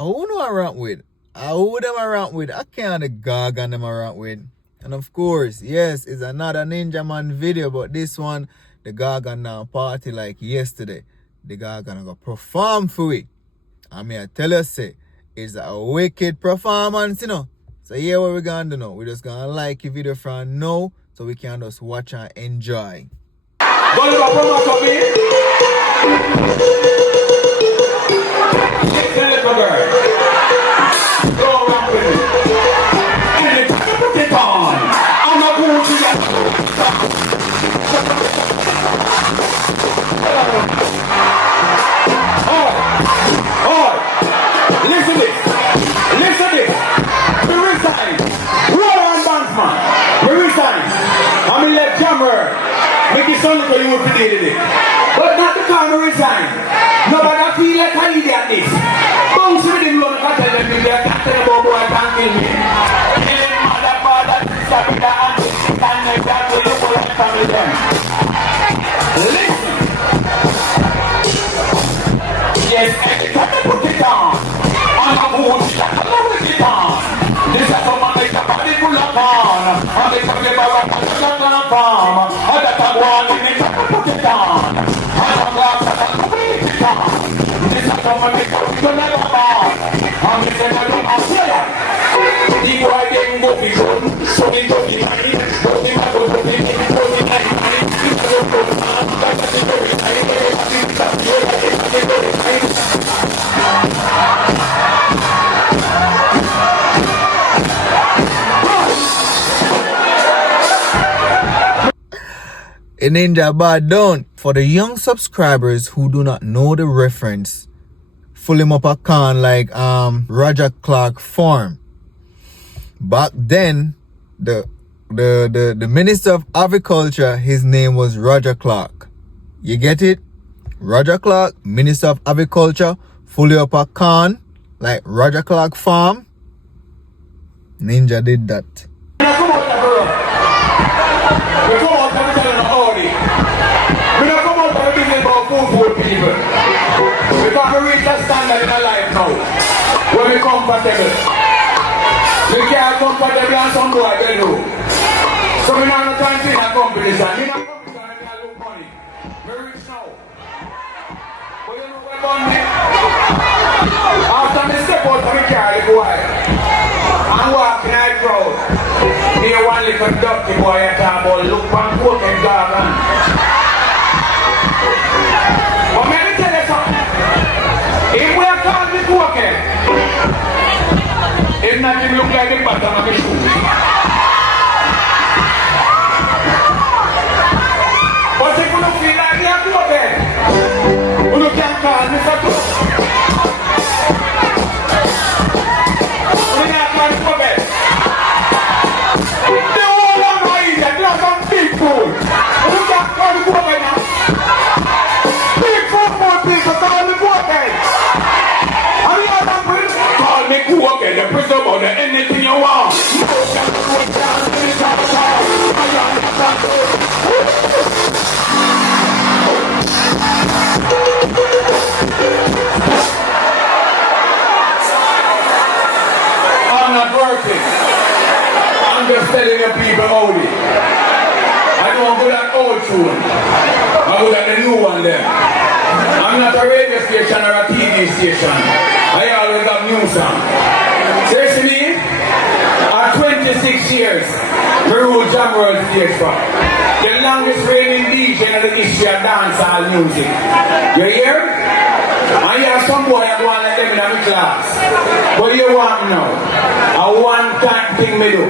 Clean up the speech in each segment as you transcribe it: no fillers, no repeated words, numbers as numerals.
who know I rant with? Who them I rant with? I can't the Gaga them I rant with. And of course, yes, it's another Ninja Man video, but this one, the Gaga now party like yesterday. The Gaga gonna go perform for it. I mean, I tell you, say, it's a wicked performance, you know. So here what we're gonna do now. We're just gonna like the video from now, so we can just watch and enjoy. But not the time to resign. Nobody feel like I need at this. Bounce with him, Lord, I tell them they're catching about boy can't kill me. Killing mother, father, sister, brother, and sister, and like that, will you go and family them? Listen. Yes, every time I put it on, I'm a mood, I'm a put it on. This is how I make a body full of fun. I make a live around the jungle and farm. I got a one in it, I put it on. I'm a glass, I put it on. This is how I make a good life of fun. I'm missing a room of prayer. The boy didn't go be good, so they don't be money. Don't be mad, don't be money, don't be money. A Ninja bad down. For the young subscribers who do not know the reference, full him up a can like Roger Clark farm. Back then, the Minister of Agriculture, his name was Roger Clark. You get it? Roger Clark, Minister of Agriculture, fully up a can like Roger Clark farm. Ninja did that. People. Because we reach a standard in our life now. When we comfortable. We can't comfortable and some boy they do. So we not trying to see a competition. We not competition and we have look money. We reach now. But you know what about me? After me step out of the car, the boy, and walk in the crowd. Here one little dirty boy I talk about look and coat and garden. But let me tell you something. If we are called the cocaine, it's not even look like the bottom of the shoes. But if you don't feel like we are cocaine, you can't call me for cocaine. You can't call me cocaine. The whole of my India, they are some big food. You can't call me cocaine now. Call me cocaine, the prison about anything you want. I'm not working. I'm just telling the people only. I don't go that old tune. I go that the new one there. I'm not a radio station or a TV station. I always have new songs. Seriously, at 26 years, we rule Jam World stage for the longest reigning DJ in the history of dancehall music. You hear? And you have some boy that want to let them in my class. But you want me now. I want that thing me do.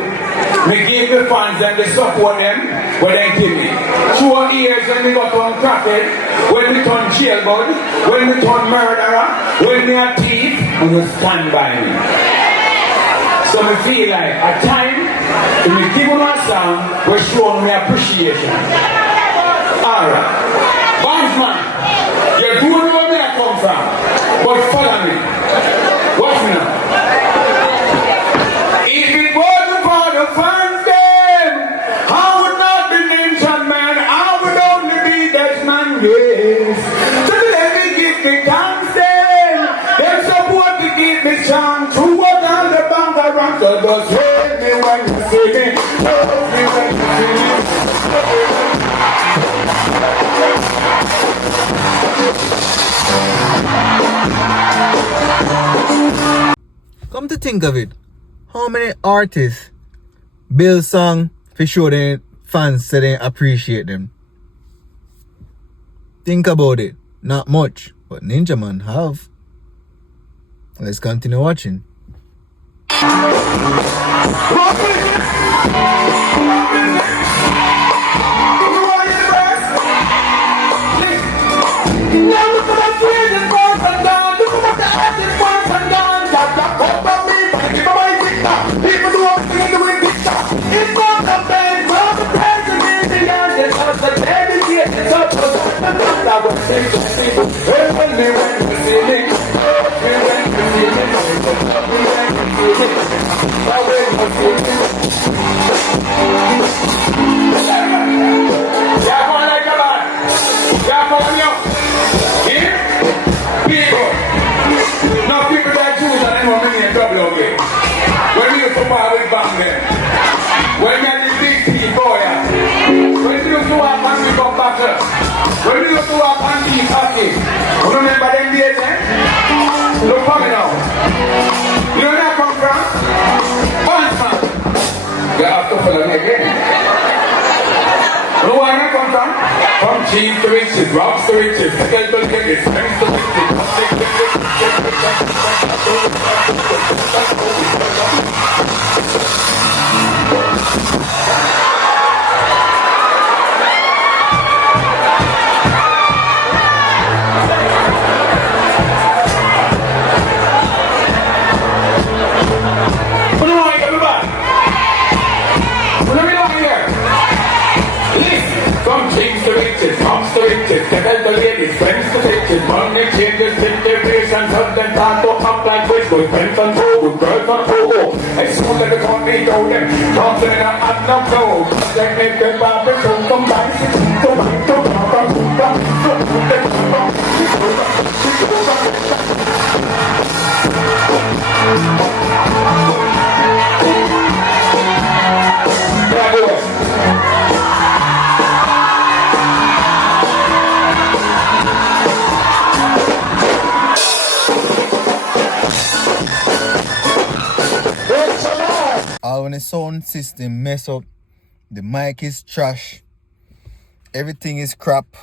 Me give the fans them, they support them, but they give me. 2 years when we got on crackhead, when we turn jailbird, when we turn murderer, when we are thief, and you stand by me. So me feel like a time to me give them a song, we're showing me appreciation. Alright. Bandsman, you do know where I come from, but follow me. Watch me now. If it wasn't for the fans then, I would not be named man, I would only be that man, yes. So let me give me thanks then, them support to give me Come to think of it, how many artists build song for show their fans so they appreciate them? Think about it. Not much, but Ninja Man have. Let's continue watching. When you go up and be happy, you remember them days, eh? Look for me now. You know where I come from? Once, man. You have to follow me again. You know where I come from? From cheese to riches, rocks to riches, skill to riches, strength to riches. Tell the ladies, friends to bitches, money changes, situations, husband, start to up like this, good friends on tour, good girls on tour. As soon as the company told them, something in a hot no flow. They make the barber show some bicycles, so I'm so when the sound system mess up, the mic is trash, everything is crap,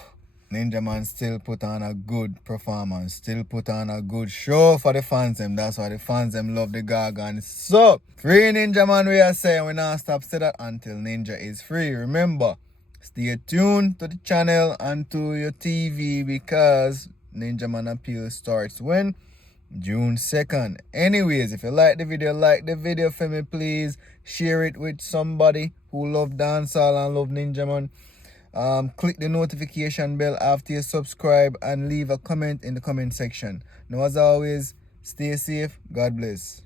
Ninja Man still put on a good performance, still put on a good show for the fans them. That's why the fans them love the Gargan. So, free Ninja Man, we are saying we not stop say that until Ninja is free. Remember, stay tuned to the channel and to your TV because Ninja Man Appeal starts when? June 2nd. Anyways, if you like the video for me, please share it with somebody who love dancehall and love Ninja Man. Click the notification bell after you subscribe and leave a comment in the comment section. Now, as always, stay safe. God bless.